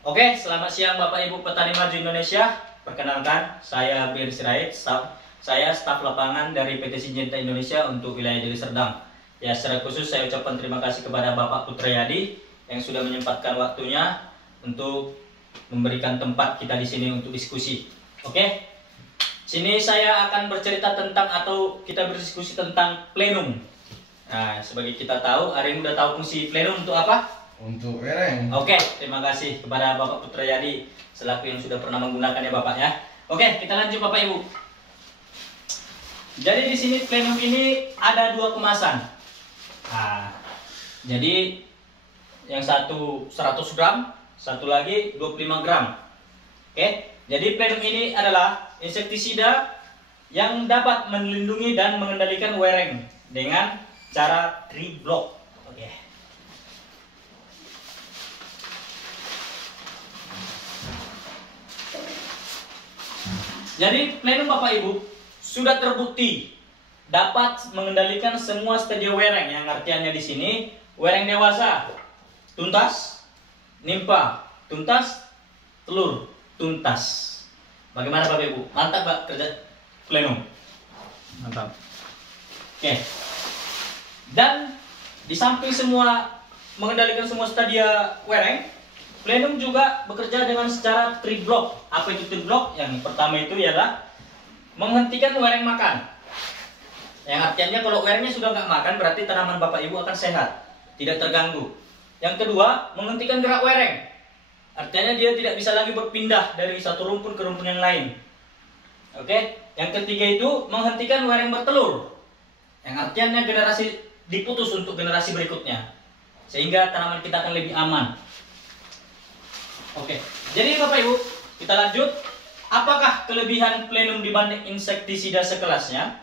Oke, selamat siang Bapak Ibu Petani Maju Indonesia. Perkenalkan, saya Bir Sirait, saya staf lapangan dari PT Syngenta Indonesia untuk wilayah Deli Serdang. Ya, secara khusus saya ucapkan terima kasih kepada Bapak Putrayadi yang sudah menyempatkan waktunya untuk memberikan tempat kita di sini untuk diskusi. Oke, sini saya akan bercerita tentang atau kita berdiskusi tentang plenum. Nah, sebagai kita tahu, hari ini udah tahu fungsi plenum untuk apa? Untuk wereng. Oke, terima kasih kepada Bapak Putrayadi selaku yang sudah pernah menggunakannya Bapak ya. Oke, kita lanjut Bapak Ibu. Jadi di sini plenum ini ada dua kemasan. Nah, jadi yang satu 100 gram, satu lagi 25 gram. Oke, jadi plenum ini adalah insektisida yang dapat melindungi dan mengendalikan wereng dengan cara tree block. Oke. Jadi plenum Bapak Ibu sudah terbukti dapat mengendalikan semua stadium wereng, yang artiannya di sini wereng dewasa, tuntas, nimpa, tuntas, telur, tuntas. Bagaimana Bapak Ibu? Mantap Pak kerja plenum. Mantap. Oke. Dan di samping semua mengendalikan semua stadia wereng, plenum juga bekerja dengan secara tree block. Apa itu tree block? Yang pertama itu ialah menghentikan wereng makan. Yang artinya kalau werengnya sudah nggak makan, berarti tanaman Bapak Ibu akan sehat, tidak terganggu. Yang kedua, menghentikan gerak wereng. Artinya dia tidak bisa lagi berpindah dari satu rumpun ke rumpun yang lain. Oke. Yang ketiga itu menghentikan wereng bertelur. Yang artinya generasi diputus untuk generasi berikutnya, sehingga tanaman kita akan lebih aman. Oke, jadi Bapak Ibu, kita lanjut. Apakah kelebihan plenum dibanding insektisida sekelasnya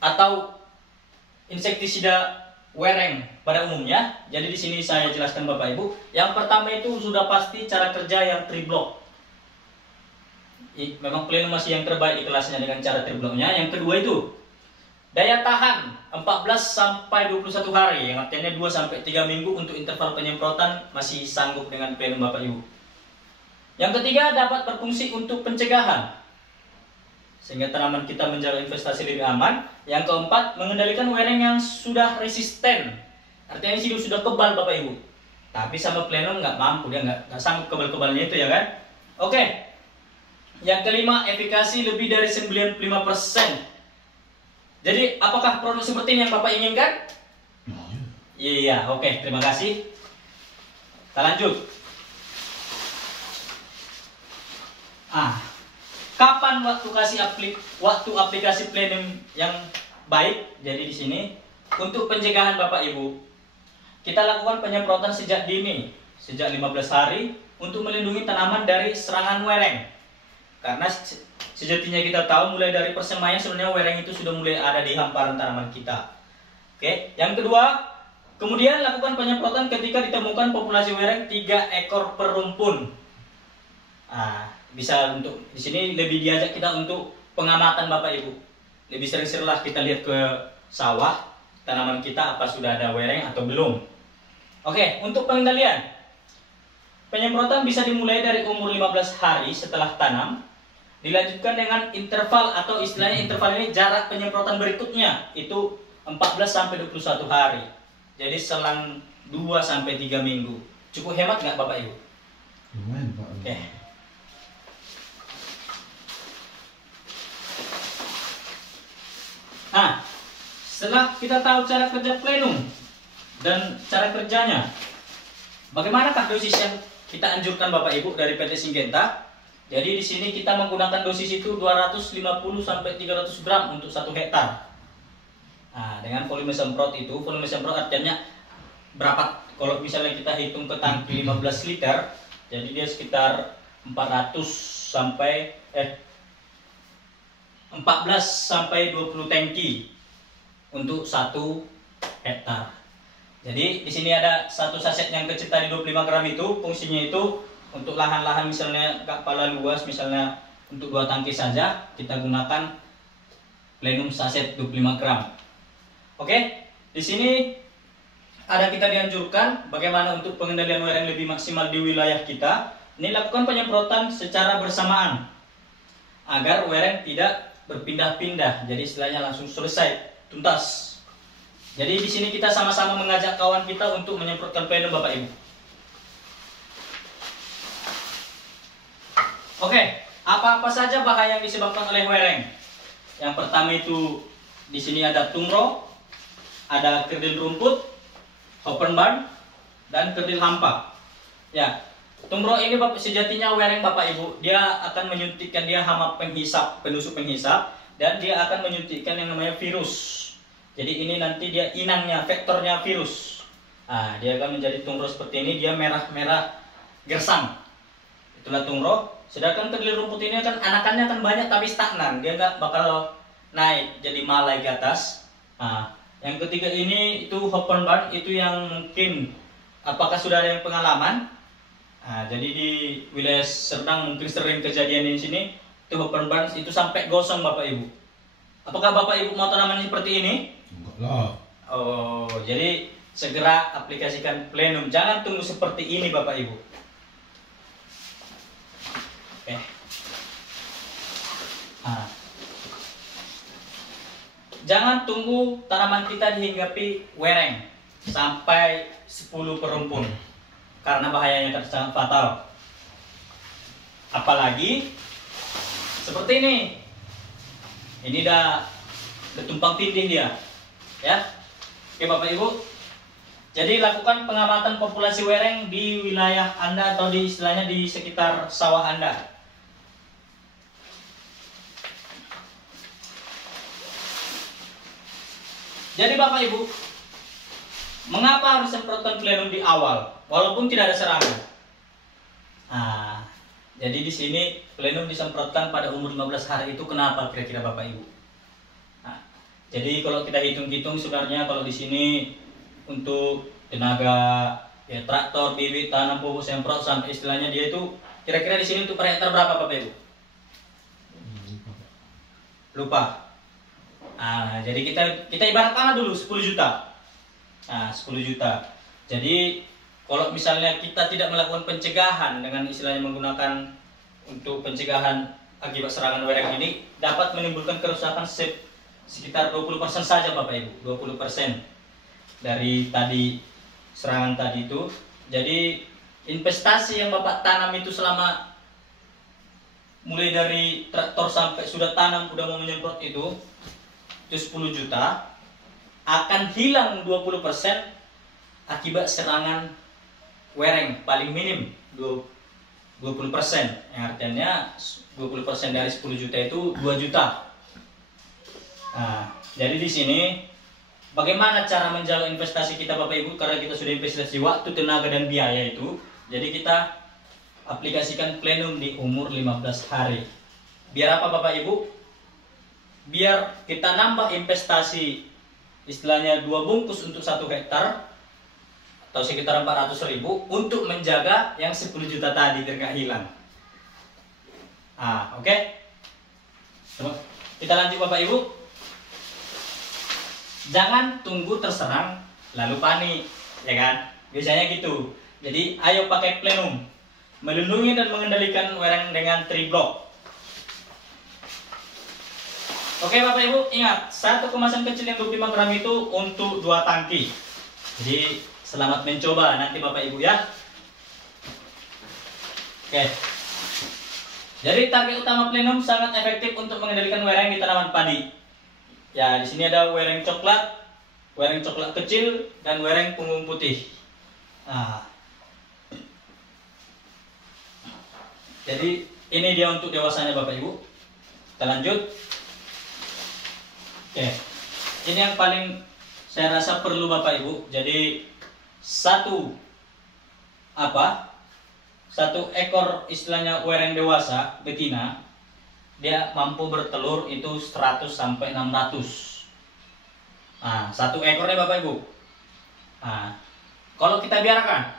atau insektisida wereng pada umumnya? Jadi di sini saya jelaskan Bapak Ibu. Yang pertama itu sudah pasti cara kerja yang tree block. Memang plenum masih yang terbaik di kelasnya dengan cara tree blocknya. Yang kedua itu daya tahan 14 sampai 21 hari, yang artinya 2 sampai 3 minggu untuk interval penyemprotan masih sanggup dengan plenum Bapak Ibu. Yang ketiga, dapat berfungsi untuk pencegahan sehingga tanaman kita menjaga investasi lebih aman. Yang keempat, mengendalikan wereng yang sudah resisten. Artinya ini sudah kebal Bapak Ibu. Tapi sama plenum nggak mampu, dia nggak sanggup kebal-kebalnya itu ya kan. Oke. Yang kelima, efikasi lebih dari 95%. Jadi, apakah produk seperti ini yang Bapak inginkan? Iya, oke, terima kasih. Kita lanjut. Kapan waktu aplikasi plenum yang baik? Jadi di sini untuk pencegahan Bapak Ibu, kita lakukan penyemprotan sejak dini, sejak 15 hari untuk melindungi tanaman dari serangan wereng. Karena sejatinya kita tahu mulai dari persemaian sebenarnya wereng itu sudah mulai ada di hamparan tanaman kita. Oke, yang kedua, kemudian lakukan penyemprotan ketika ditemukan populasi wereng 3 ekor per rumpun. Bisa untuk di sini lebih diajak kita untuk pengamatan Bapak Ibu. Lebih sering-seringlah kita lihat ke sawah tanaman kita apa sudah ada wereng atau belum. Oke, untuk pengendalian. Penyemprotan bisa dimulai dari umur 15 hari setelah tanam. Dilanjutkan dengan interval atau istilahnya interval ini jarak penyemprotan berikutnya itu 14 sampai 21 hari. Jadi selang 2 sampai 3 minggu. Cukup hemat nggak Bapak Ibu? Lumayan Pak. Oke. Setelah kita tahu cara kerja plenum dan cara kerjanya, bagaimanakah dosis yang kita anjurkan Bapak Ibu dari PT Syngenta? Jadi di sini kita menggunakan dosis itu 250 sampai 300 gram untuk 1 hektar. Dengan volume semprot itu, volume semprot artinya berapa? Kalau misalnya kita hitung ke tangki 15 liter, jadi dia sekitar 14 sampai 20 tangki untuk 1 hektar. Jadi di sini ada satu saset yang kecil tadi 25 gram itu, fungsinya itu untuk lahan-lahan misalnya kepala luas, misalnya untuk 2 tangki saja, kita gunakan plenum saset 25 gram. Oke, di sini ada kita dianjurkan bagaimana untuk pengendalian wereng lebih maksimal di wilayah kita. Ini lakukan penyemprotan secara bersamaan agar wereng tidak berpindah-pindah. Jadi istilahnya langsung selesai, tuntas. Jadi di sini kita sama-sama mengajak kawan kita untuk menyemprotkan plenum Bapak Ibu. Oke, apa-apa saja bahaya yang disebabkan oleh wereng? Yang pertama itu di sini ada tungro, ada kerdil rumput, hoppenbarn, dan kerdil hampa. Ya, tungro ini sejatinya wereng Bapak Ibu, dia akan menyuntikkan, dia hama penghisap, penusuk penghisap, dan dia akan menyuntikkan yang namanya virus. Jadi ini nanti dia inangnya, vektornya virus. Nah, dia akan menjadi tungro seperti ini, dia merah-merah gersang. Itulah tungro. Sedangkan kerdil rumput ini kan anakannya akan banyak tapi stagnan, dia nggak bakal naik jadi malai ke atas. Nah, yang ketiga ini itu hoppenbarn, itu yang mungkin apakah sudah ada yang pengalaman? Nah, jadi di wilayah Serdang mungkin sering kejadian di sini. Itu hoppenbarn itu sampai gosong Bapak Ibu. Apakah Bapak Ibu mau tanaman seperti ini? Enggak lah. Oh, jadi segera aplikasikan plenum. Jangan tunggu seperti ini Bapak Ibu. Oke. Nah. Jangan tunggu tanaman kita dihinggapi wereng sampai 10 per rumpun, karena bahayanya akan sangat fatal. Apalagi seperti ini. Ini udah tumpang tindih dia. Ya. Oke Bapak Ibu. Jadi lakukan pengamatan populasi wereng di wilayah Anda atau di istilahnya di sekitar sawah Anda. Jadi Bapak Ibu, mengapa harus semprotkan plenum di awal walaupun tidak ada serangan? Nah, jadi di sini plenum disemprotkan pada umur 15 hari itu kenapa kira-kira Bapak Ibu? Nah, jadi kalau kita hitung-hitung sebenarnya kalau di sini untuk tenaga ya traktor, bibit, tanam, pupuk, semprot sampai istilahnya dia itu kira-kira di sini untuk per hektar berapa Bapak Ibu? Lupa. Nah, jadi kita ibarat tanah dulu 10 juta. Nah, 10 juta. Jadi kalau misalnya kita tidak melakukan pencegahan dengan istilahnya menggunakan untuk pencegahan akibat serangan wereng ini dapat menimbulkan kerusakan sekitar 20% saja Bapak Ibu, 20% dari tadi serangan tadi itu. Jadi investasi yang Bapak tanam itu selama mulai dari traktor sampai sudah tanam, udah mau menyemprot itu 10 juta akan hilang 20% akibat serangan wereng paling minim 20%, yang artinya 20% dari 10 juta itu 2 juta. Nah, jadi di sini bagaimana cara menjaga investasi kita Bapak Ibu, karena kita sudah investasi waktu, tenaga dan biaya itu. Jadi kita aplikasikan plenum di umur 15 hari. Biar apa Bapak Ibu? Biar kita nambah investasi istilahnya 2 bungkus untuk 1 hektar atau sekitar 400.000 untuk menjaga yang 10 juta tadi biar nggak hilang. Oke. Kita lanjut Bapak Ibu. Jangan tunggu terserang lalu panik, ya kan? Biasanya gitu. Jadi ayo pakai plenum, melindungi dan mengendalikan wereng dengan tree block. Oke Bapak Ibu, ingat, satu kemasan kecil yang 25 gram itu untuk 2 tangki. Jadi selamat mencoba nanti Bapak Ibu ya. Oke. Jadi target utama plenum sangat efektif untuk mengendalikan wereng di tanaman padi. Ya, di sini ada wereng coklat kecil, dan wereng punggung putih. Nah. Jadi ini dia untuk dewasanya Bapak Ibu. Kita lanjut. Oke, ini yang paling saya rasa perlu Bapak Ibu. Jadi satu ekor istilahnya wereng dewasa betina, dia mampu bertelur itu 100 sampai 600. Nah, 1 ekornya Bapak Ibu. Nah, kalau kita biarkan,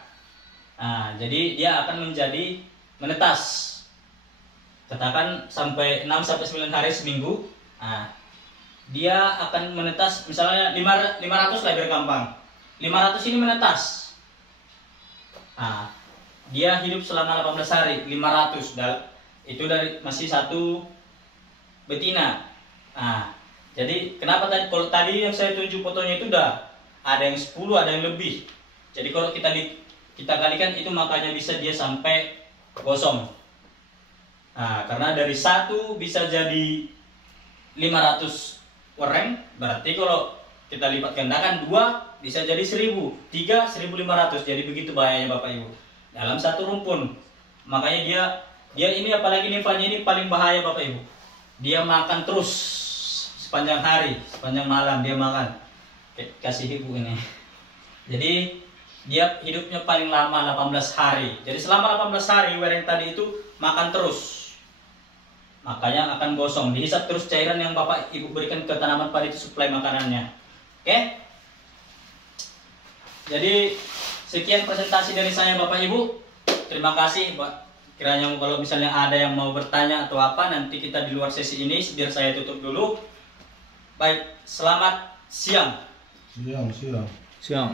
jadi dia akan menjadi menetas. Katakan sampai 6 sampai 9 hari seminggu. Nah, dia akan menetas misalnya 500 lah biar gampang. 500 ini menetas. Nah, dia hidup selama 18 hari, 500. Itu dari masih satu betina. Nah, jadi kenapa tadi, kalau tadi yang saya tunjuk fotonya itu udah ada yang 10, ada yang lebih. Jadi kalau kita kalikan itu, makanya bisa dia sampai gosong. Nah, karena dari satu bisa jadi 500 wereng, berarti kalau kita lipat gandakan 2 bisa jadi 1000, 3 1500. Jadi begitu bahayanya Bapak Ibu dalam satu rumpun. Makanya dia ini, apalagi nimfanya ini paling bahaya Bapak Ibu. Dia makan terus sepanjang hari, sepanjang malam dia makan. Kasih ibu ini. Jadi dia hidupnya paling lama 18 hari. Jadi selama 18 hari wereng tadi itu makan terus. Makanya akan gosong. Dihisap terus cairan yang Bapak Ibu berikan ke tanaman padi itu, suplai makanannya. Oke? Jadi sekian presentasi dari saya Bapak Ibu. Terima kasih Pak. Kiranya kalau misalnya ada yang mau bertanya atau apa, nanti kita di luar sesi ini, biar saya tutup dulu. Baik, selamat siang. Siang. Siang.